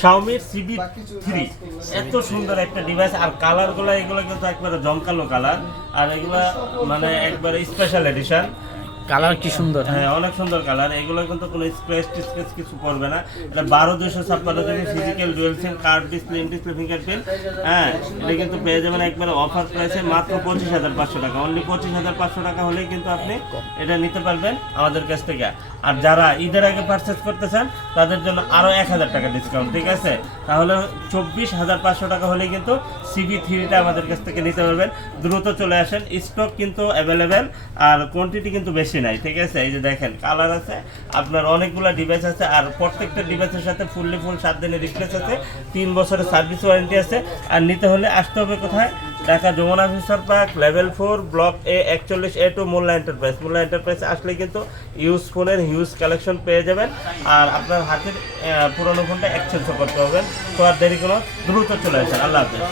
Xiaomi CB3 এত সুন্দর একটা ডিভাইস, আর কালারগুলো এগুলো কিন্তু একবারে জমকালো কালার, আর এগুলা মানে একবারে স্পেশাল এডিশন। কালার কি সুন্দর। হ্যাঁ, অনেক সুন্দর কালার। এগুলো কিন্তু কোনো স্ক্র্যাচ টিস্ক্র্যাচ কিছু করবে না। এটা 12256 GB physical dual SIM card display in-display fingerprint. হ্যাঁ, এটা কিন্তু পেয়ে যাবেন একবারে অফার প্রাইসে মাত্র 25,500 টাকা। অনলি 25,500 টাকা হলেই কিন্তু আপনি এটা নিতে পারবেন আমাদের কাছ থেকে। আর যারা ঈদের আগে পারচেজ করতে চান তাদের জন্য আরও 1,000 টাকা ডিসকাউন্ট, ঠিক আছে? তাহলে 24,500 টাকা হলেই কিন্তু CB3টা আমাদের কাছ থেকে নিতে পারবেন। দ্রুত চলে আসেন, স্টক কিন্তু অ্যাভেলেবেল, আর কোয়ান্টিটি কিন্তু বেশি নাই, ঠিক আছে? এই যে দেখেন কালার আছে, আপনার অনেকগুলো ডিভাইস আছে, আর প্রত্যেকটা ডিভাইসের সাথে ফুল 7 দিনের রিপ্লেস আছে, 3 বছরের সার্ভিস ওয়ারেন্টি আছে। আর নিতে হলে আসতে হবে কোথায়? Dhaka Jamuna future park level 4 block A 41A2 Molla enterprise. Molla এন্টারপ্রাইজে আসলে কিন্তু ইউজ ফোনের হিউজ কালেকশন পেয়ে যাবেন, আর আপনার হাতের পুরনো ফোনটা এক্সচেঞ্জও করতে হবে। তো আর দেরি কোনো, দ্রুত চলে আসেন। আল্লাহ হাফেজ।